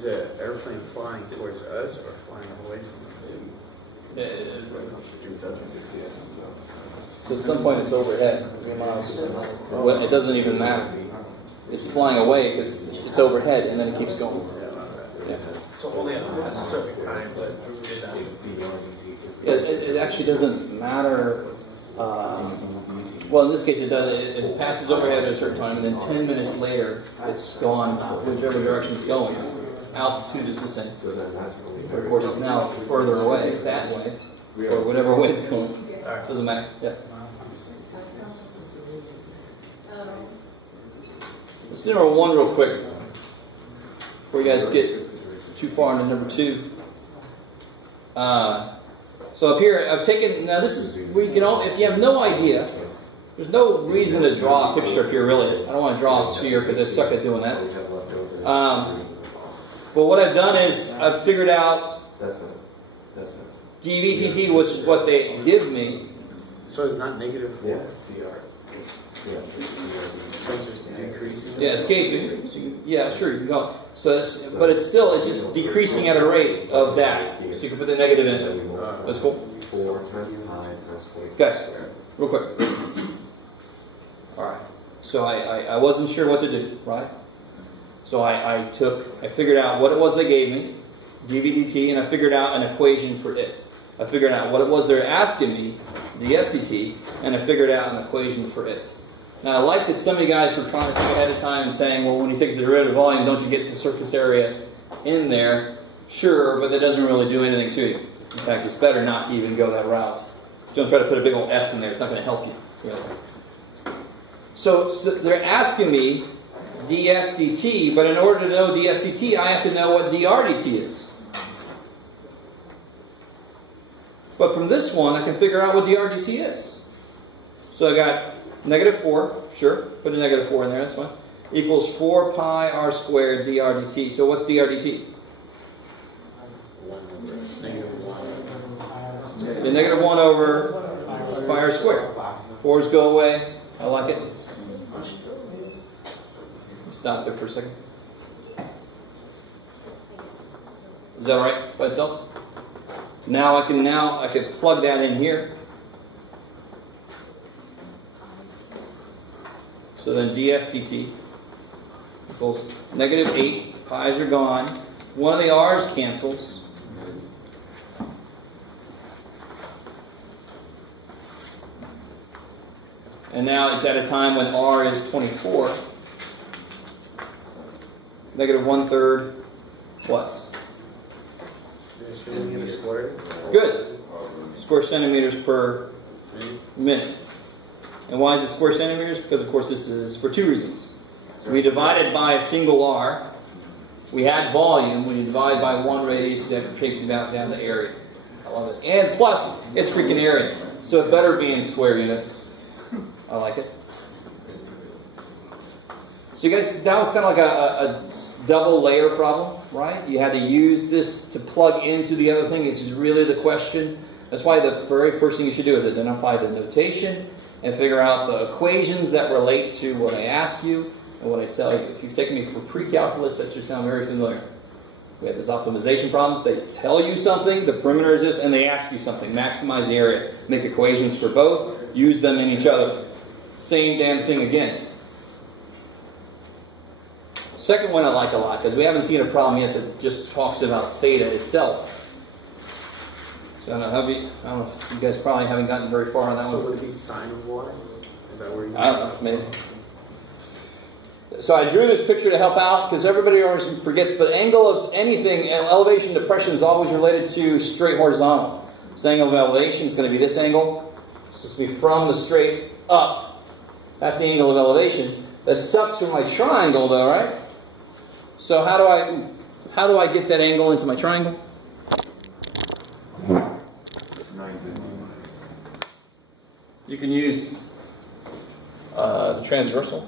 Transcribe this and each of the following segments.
Is that airplane flying towards us or flying away from us? So at some point it's overhead. 3 miles. Well, it doesn't even matter. It's flying away because it's overhead and then it keeps going. Yeah. So only at a specific time, but It actually doesn't matter. Well, in this case, it does. It passes overhead at a certain time, and then 10 minutes later, it's gone whichever direction it's going. Altitude is the same. Of course, it's now further away. It's that way, or whatever way it's going. Doesn't matter. Yeah. Let's do number 1 real quick before you guys get too far into number 2. So up here, I've taken, now this is where you can all, if you have no idea, there's no reason to draw a picture up here really. I don't want to draw a sphere because I suck at doing that. But what I've done is I've figured out dVdt, which is what they give me. So it's not negative 4? So it's just decreasing? Yeah, escaping. Yeah, sure, you can go. So it's, but it's still, it's just decreasing at a rate of that. So you can put the negative in. That's cool. 4 times 5 times 40. Guys, real quick. Alright. So I wasn't sure what to do, right? So I figured out what it was they gave me, dVdt, and I figured out an equation for it. I figured out what it was they're asking me, dsdt, and I figured out an equation for it. Now, I like that some of you guys were trying to think ahead of time and saying, well, when you take the derivative volume, don't you get the surface area in there? Sure, but that doesn't really do anything to you. In fact, it's better not to even go that route. Don't try to put a big old S in there. It's not going to help you. So they're asking me ds dt, but in order to know ds dt, I have to know what dr dt is. But from this one, I can figure out what dr dt is. So I got -4, sure, put a -4 in there, that's fine, equals 4 pi r squared dr dt. So what's dr dt? The -1 over pi r squared. 4's go away. I like it. Stop there for a second. Is that right by itself? Now I can plug that in here. So then ds dt equals -8. Pi's are gone. One of the r's cancels. And now it's at a time when r is 24. -1/3 what? Centimeters squared. Good. Square centimeters per minute. And why is it square centimeters? Because, of course, this is for 2 reasons. We divided by a single r. We had volume. When you divide by 1 radius, that takes you down the area. I love it. And plus, it's freaking area. So it better be in square units. I like it. So you guys, that was kind of like a double layer problem, right? You had to use this to plug into the other thing. It's really the question. That's why the very first thing you should do is identify the notation and figure out the equations that relate to what I ask you and what I tell you. If you've taken me for pre-calculus, that should sound very familiar. We have these optimization problems. They tell you something, the perimeter is this, and they ask you something. Maximize the area. Make equations for both. Use them in each other. Same damn thing again. Second one I like a lot, because we haven't seen a problem yet that just talks about theta itself. So I don't know if you guys probably haven't gotten very far on that one. So would it be sine of y? Is that where you... I don't know, maybe. So I drew this picture to help out, because everybody always forgets, but angle of anything, elevation, depression is always related to straight horizontal. So angle of elevation is going to be this angle. So it's going to be from the straight up. That's the angle of elevation. That sucks for my triangle though, right? So how do I get that angle into my triangle? You can use the transversal.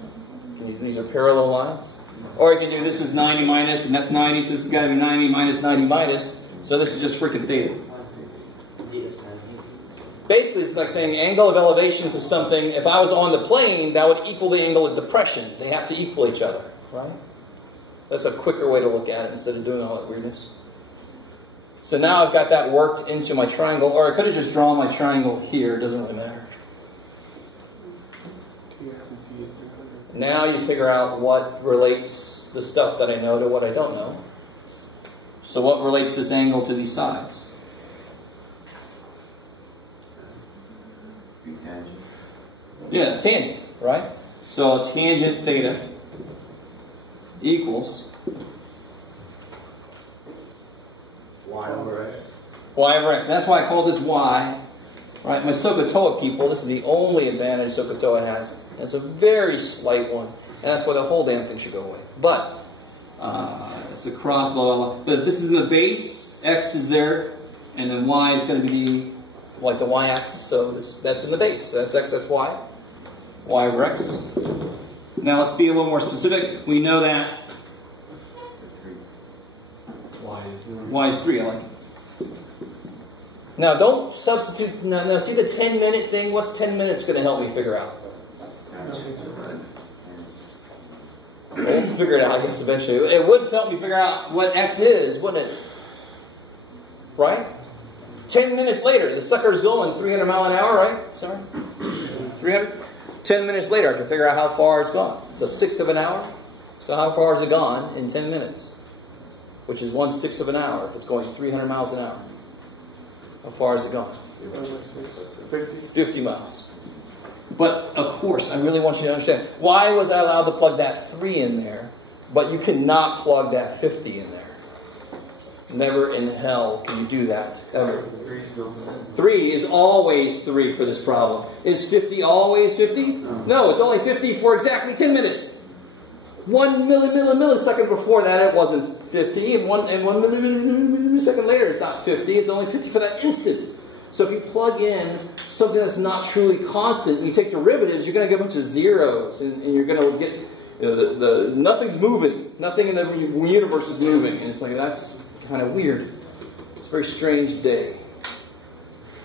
You can use, these are parallel lines. Or you can do, this is 90 minus, and that's 90, so this has got to be 90 minus 90 minus. So this is just freaking theta. Basically, it's like saying angle of elevation to something. If I was on the plane, that would equal the angle of depression. They have to equal each other, right? That's a quicker way to look at it instead of doing all that weirdness. So now I've got that worked into my triangle, or I could have just drawn my triangle here. It doesn't really matter. Now you figure out what relates the stuff that I know to what I don't know. So what relates this angle to these sides? Tangent. Yeah, tangent, right? So tangent theta equals Y over X. y over x. And that's why I call this y. Right? My SOHCAHTOA people, this is the only advantage SOHCAHTOA has. And it's a very slight one. And that's why the whole damn thing should go away. But it's a cross, blah, blah, blah. But if this is in the base, x is there, and then y is going to be like the y-axis. So that's in the base. So that's x, that's y. Y over x. Now let's be a little more specific. We know that y is 3. I like it. Now don't substitute. Now see the 10-minute thing? What's 10 minutes going to help me figure out? We'll figure it out, I guess, eventually. It would help me figure out what x is, wouldn't it? Right? 10 minutes later, the sucker's going 300 mile an hour, right? Sorry? 300? 10 minutes later, I can figure out how far it's gone. It's a sixth of an hour. So how far has it gone in 10 minutes? Which is 1/6 of an hour if it's going 300 miles an hour. How far has it gone? 50 miles. But, of course, I really want you to understand. Why was I allowed to plug that 3 in there, but you cannot plug that 50 in there? Never in hell can you do that, ever. 3 is always 3 for this problem. Is 50 always 50? No, it's only 50 for exactly 10 minutes. 1 millisecond before that it wasn't 50, and one millisecond later it's not 50, it's only 50 for that instant. So if you plug in something that's not truly constant, and you take derivatives, you're going to get a bunch of zeros, and you're going to get, nothing's moving. Nothing in the universe is moving. And it's like, that's kind of weird. It's a very strange day.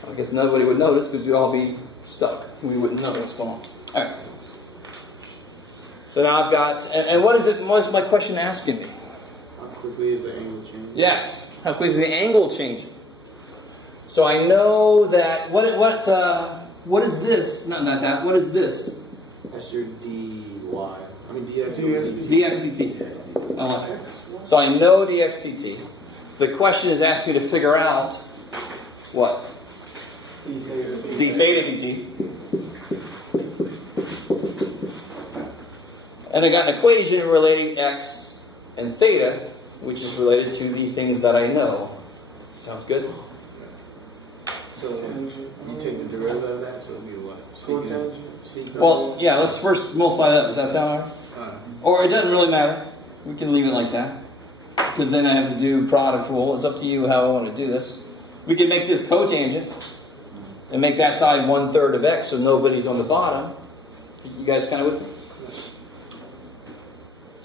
I guess nobody would notice because we'd all be stuck. We wouldn't know what's going on. All right. So now I've got, and what is my question asking me? How quickly is the angle changing? Yes. How quickly is the angle changing? So I know that, what is this? Not that, what is this? That's your dy. I mean dx. dx dt. I like it. So I know dx dt. The question is asking me to figure out what? d theta dt. And I got an equation relating x and theta, which is related to the things that I know. Sounds good? So you take the derivative of that, so it'll be what? Secant. Well, yeah, let's first multiply that. Does that sound all right? Or it doesn't really matter. We can leave it like that. Because then I have to do product rule. It's up to you how I want to do this. We can make this cotangent and make that side 1/3 of x so nobody's on the bottom. You guys kind of...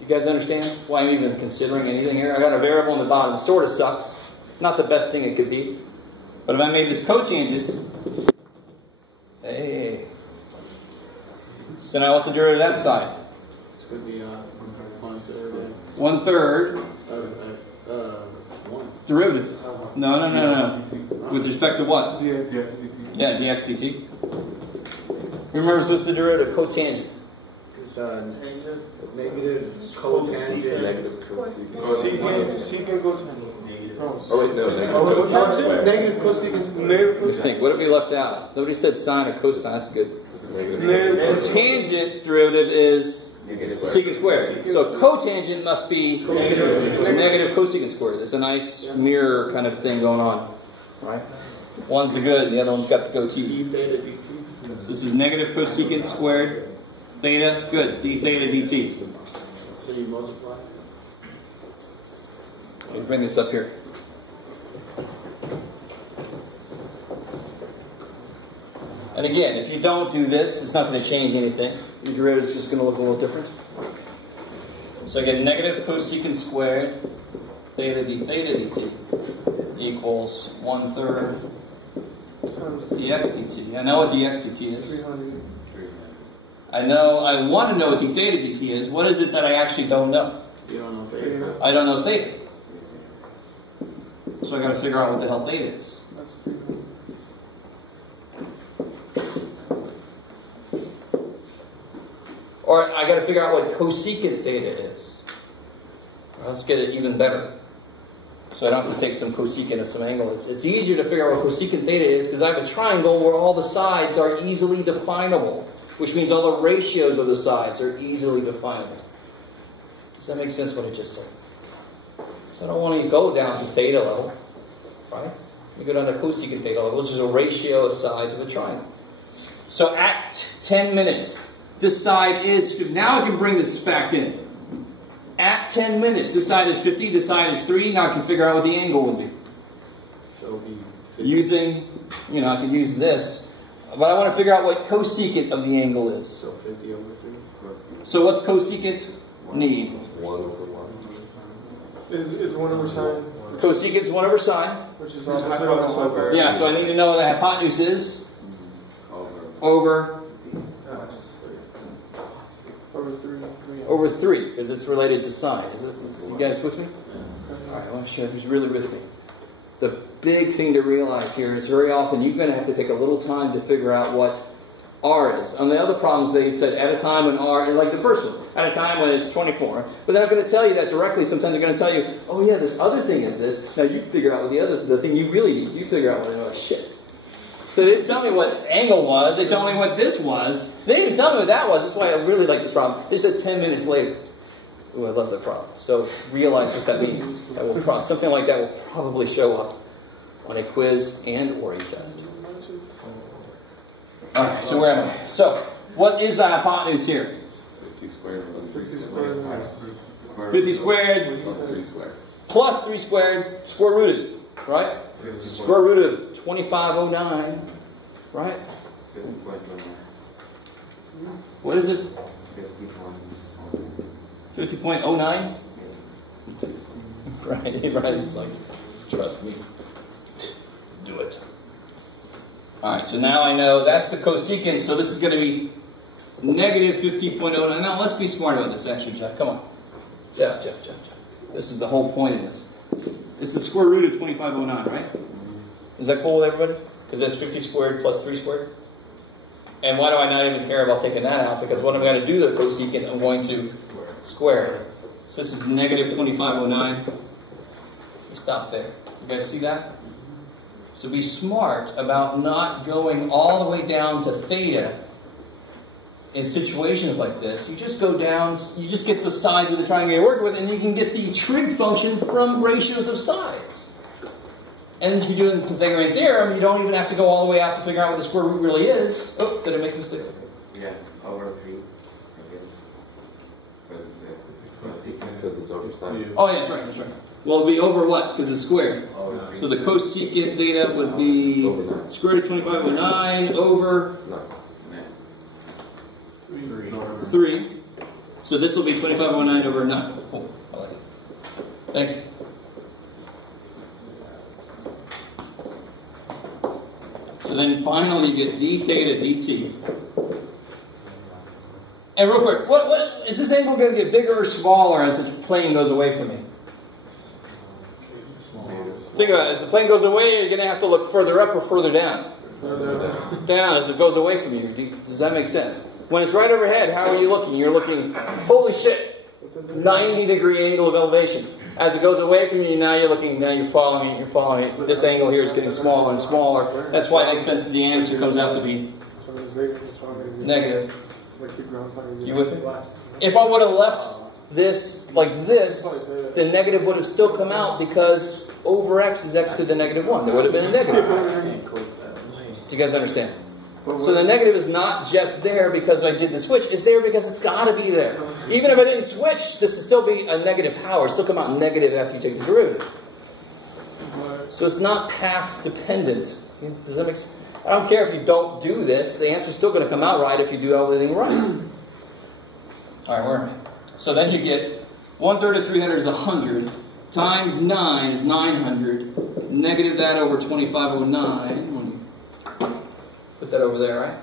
You guys understand why I'm even considering anything here? I got a variable on the bottom. It sort of sucks. Not the best thing it could be. But if I made this cotangent, hey. So now what's the derivative of that side? It's going to be 1/3. 1/3. 1. Derivative. No. With respect to what? Yeah, dx dt. Remember, what's the derivative of cotangent? It's negative cotangent. Negative cosecant. Secant cotangent. Oh wait, no. Negative cosecant. Think. What have we left out? Nobody said sine or cosine. That's good. Negative. Tangent's derivative is secant squared. So cotangent must be negative cosecant squared. It's a nice mirror kind of thing going on, right? One's the good, and the other one's got the goatee. So this is negative cosecant squared theta. Good. D theta dt. So you multiply. Let me bring this up here. And again, if you don't do this, it's not going to change anything. The derivative is just going to look a little different. So I get negative cosecant squared theta d theta dt equals 1/3 dx dt. I know what dx dt is. I want to know what d theta dt is. What is it that I actually don't know? You don't know theta. I don't know theta. So I got to figure out what the hell theta is. Or I got to figure out what cosecant theta is. Let's get it even better. So I don't have to take some cosecant of some angle. It's easier to figure out what cosecant theta is because I have a triangle where all the sides are easily definable, which means all the ratios of the sides are easily definable. Does that make sense what I just said? So I don't want to go down to theta level, right? You go down to cosecant theta level, which is a ratio of sides of a triangle. So at 10 minutes, this side is 50. Now I can bring this fact in. At 10 minutes, this side is 50, this side is 3. Now I can figure out what the angle would be. So it'll be 50. Using, I can use this. But I want to figure out what cosecant of the angle is. So 50 over 3. So what's cosecant need? 1 over 1. It's 1 over sine. Cosecant's 1 over sine. Which is opposite over. Yeah, so I need to know what the hypotenuse is. Over Over 3. 3, because it's related to sine. Is you guys with me? Alright, I want to show you who's really with me. The big thing to realize here is very often you're going to have to take a little time to figure out what R is. On the other problems, they said at a time when R, like the first one, at a time when it's 24. But they're not going to tell you that directly. Sometimes they're going to tell you, oh yeah, this other thing is this. Now you figure out what the thing you really need. You figure out what, oh shit. So they didn't tell me what angle was. They told me what this was. They didn't even tell me what that was. That's why I really like this problem. They said 10 minutes later. Ooh, I love that problem. So realize what that means. That will something like that will probably show up on a quiz and or a test. Alright, so where am I? So, what is the hypotenuse here? 50 squared plus 3 squared. 50 squared Plus 3 squared. plus 3 squared, square rooted, right? Square root of 2509, right? What is it? 50.09? Right, it's like, trust me. Do it. Alright, so now I know that's the cosecant, so this is going to be negative 50.09. Now let's be smart about this actually, Jeff. Come on. Jeff. This is the whole point of this. It's the square root of 2509, right? Is that cool with everybody? Because that's 50 squared plus 3 squared. And why do I not even care about taking that out? Because what I'm going to do to the cosecant, I'm going to square it. So this is negative 2509. We stop there. You guys see that? So be smart about not going all the way down to theta in situations like this. You just go down, you just get the sides of the triangle you're working with, and you can get the trig function from ratios of sides. And if you're doing Pythagorean theorem, you don't even have to go all the way out to figure out what the square root really is. Oh, did I make a mistake? Yeah, over 3. Because it's over sine. Oh, yeah, that's right. Well, it'll be over what? Because it's squared. So the cosecant theta would be square root of 2509 over 3. So this will be 2509 over 9. Cool. I like it. Thank you. So then finally you get d theta dt. And real quick, what is this angle going to get bigger or smaller as the plane goes away from me? Think about it. As the plane goes away, you're going to have to look further up or further down? Down as it goes away from you. Does that make sense? When it's right overhead, how are you looking? You're looking, holy shit, 90-degree angle of elevation. As it goes away from you, now you're following it. This angle here is getting smaller and smaller. That's why it makes sense that the answer comes out to be negative. You with me? If I would have left this like this, the negative would have still come out because over x is x to the negative 1. There would have been a negative. Do you guys understand? So the negative is not just there because I did the switch. It's there because it's got to be there. Even if I didn't switch, this would still be a negative power. It'll still come out negative after you take the derivative. So it's not path dependent. Does that make sense? I don't care if you don't do this. The answer's still going to come out right if you do everything right. All right, where am I? So then you get 1/3 of 300 is 100 times 9 is 900. Negative that over 2509. Put that over there, right?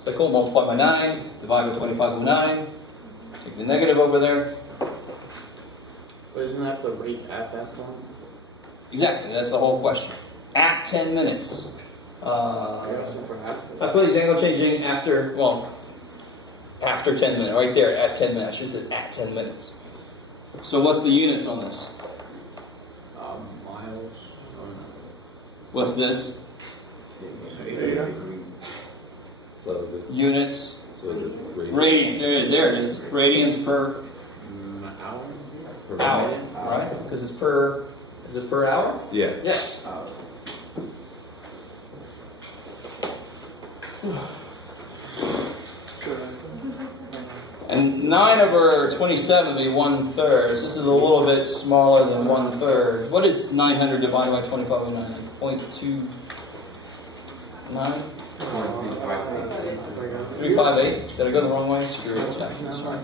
So cool, multiply by 9, divide by 2509. Take the negative over there. But isn't that the rate at that point? Exactly, that's the whole question. At 10 minutes. I put these angle changing after, well, after 10 minutes, right there, at 10 minutes. I should say at 10 minutes. So what's the units on this? Miles. What's this? So Units. so is it Radians. There it is. Radians per hour. hour, right? Because it's per, is it per hour? Yeah. Yes. And 9 over 27 would be 1/3. This is a little bit smaller than 1/3. What is 900 divided by 25 over 9? 0.29? 358? Did I go the wrong way? Screw it, Jack.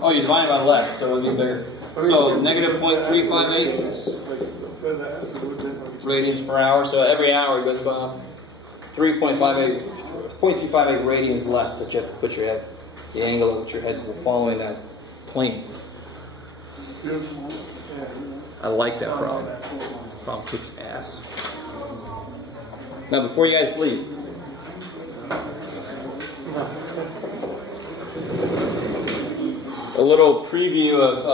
Oh, you divided by less, so it would be bigger. So negative 0.358 radians per hour. So every hour it goes by 0.358 radians less that you have to put your head, the angle at which your head's following that plane. I like that problem. Problem kicks ass. Now, before you guys leave, a little preview of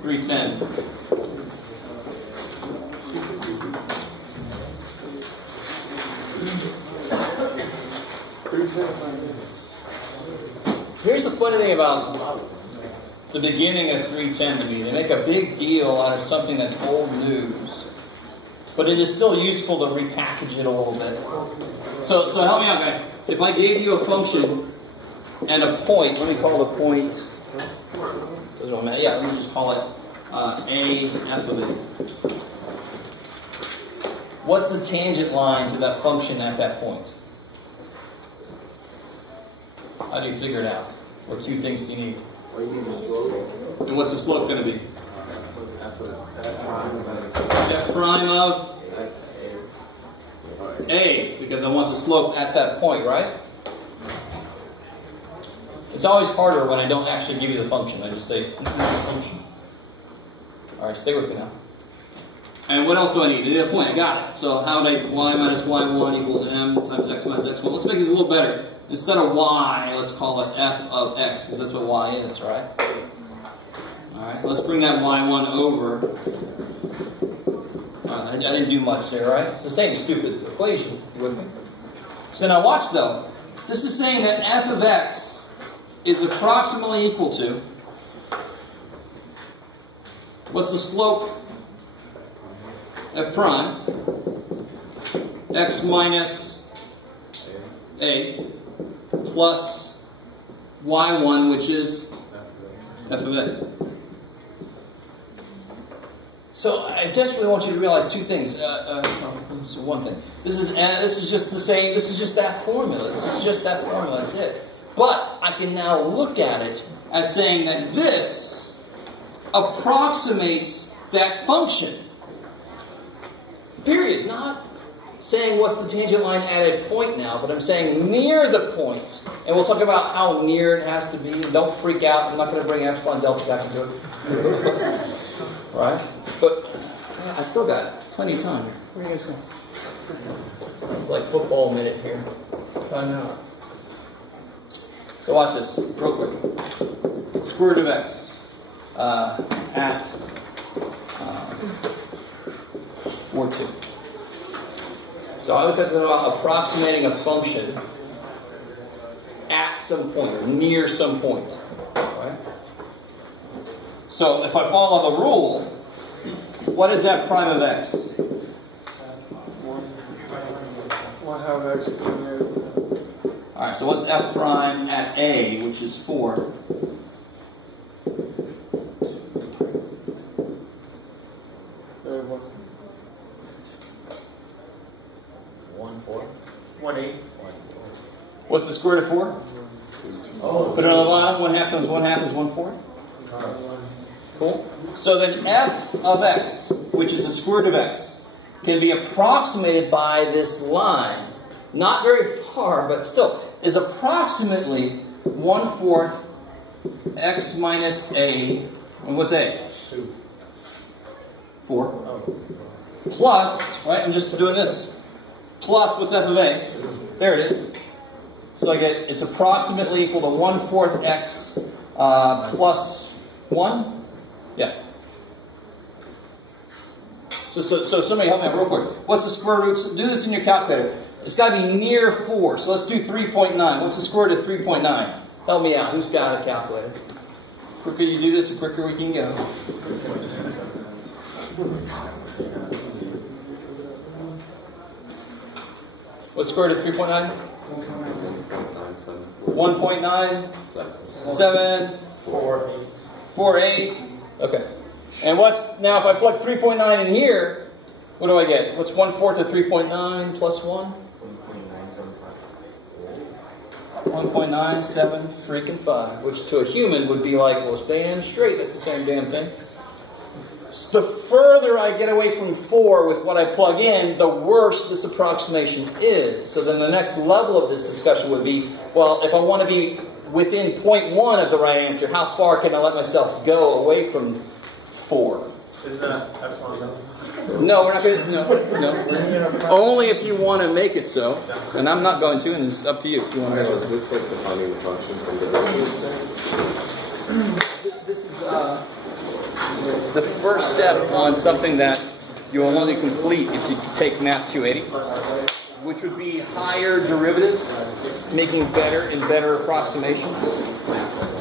310. Here's the funny thing about the beginning of 310 to me. They make a big deal out of something that's old news, but it is still useful to repackage it a little bit. So help me out, guys. If I gave you a function and a point, let me call the point, doesn't matter. Yeah, let me just call it a f of it. What's the tangent line to that function at that point? How do you figure it out? Or two things do you need? Well, you need the slope. And what's the slope going to be? F prime of A, because I want the slope at that point, right? It's always harder when I don't actually give you the function. I just say, function. Alright, stay with me now. And what else do I need? I need a point. I got it. So how would I, y minus y1 equals m times x minus x1. Let's make this a little better. Instead of y, let's call it f of x, because that's what y is, right? Alright, let's bring that y1 over. I didn't do much there, right? It's the same stupid equation. You with me? So now watch though. This is saying that f of x is approximately equal to, what's the slope? F prime, x minus a, plus y1, which is f of a. So I desperately want you to realize two things. One thing. This is just the same. This is just that formula. This is just that formula. That's it. But I can now look at it as saying that this approximates that function. Period. Not saying what's the tangent line at a point now, but I'm saying near the point. And we'll talk about how near it has to be. Don't freak out. I'm not going to bring epsilon delta back into it. Right? But I still got plenty of time here. Where are you guys going? It's like football minute here. Time out. So watch this, real quick. Square root of x at 4, 2. So I always have to know about approximating a function at some point or near some point. Right? So if I follow the rule, what is f prime of x? 1 half x. Alright, so what's f prime at a, which is 4? 1/8. What's the square root of 4? Oh, put it on the bottom. 1/2 times 1/2 is 1/4. Cool. So then f of x, which is the square root of x, can be approximated by this line. Not very far, but still, is approximately 1/4 x minus a, and what's a? 4. Plus, right, I'm just doing this. Plus, what's f of a? There it is. So I get, it's approximately equal to 1/4 x plus 1. Yeah. So somebody help me out real quick. What's the square root? So do this in your calculator. It's got to be near 4. So let's do 3.9. What's the square root of 3.9? Help me out. Who's got a calculator? The quicker you do this, the quicker we can go. What's the square root of 3.9? 1.97. 4.8. Okay. And what's, now if I plug 3.9 in here, what do I get? What's 1/4 of 3.9 plus 1? 1.97 freaking 5, which to a human would be like, well, damn straight, that's the same damn thing. The further I get away from 4 with what I plug in, the worse this approximation is. So then the next level of this discussion would be, well, if I want to be within 0.1 of the right answer, how far can I let myself go away from 4? Is that epsilon? No, we're not going to. No. Only if you want to make it so. And I'm not going to, and it's up to you if you want to make it so. Is this like defining the function from the definition? This is the first step on something that you will only complete if you take Math 280, which would be higher derivatives, making better and better approximations.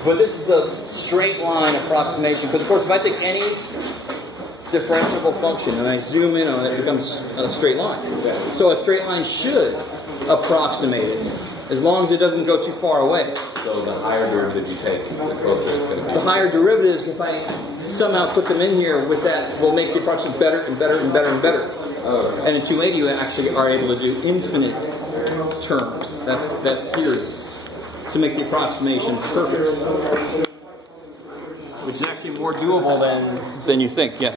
But this is a straight line approximation, because of course if I take any differentiable function and I zoom in on it, it becomes a straight line. So a straight line should approximate it, as long as it doesn't go too far away. So the higher derivative you take, the closer it's going to be. The higher derivatives, if I somehow put them in here with that, will make the approximation better and better and better and better. And in 280 you actually are able to do infinite terms. That's series to make the approximation perfect, which is actually more doable than you think. Yeah.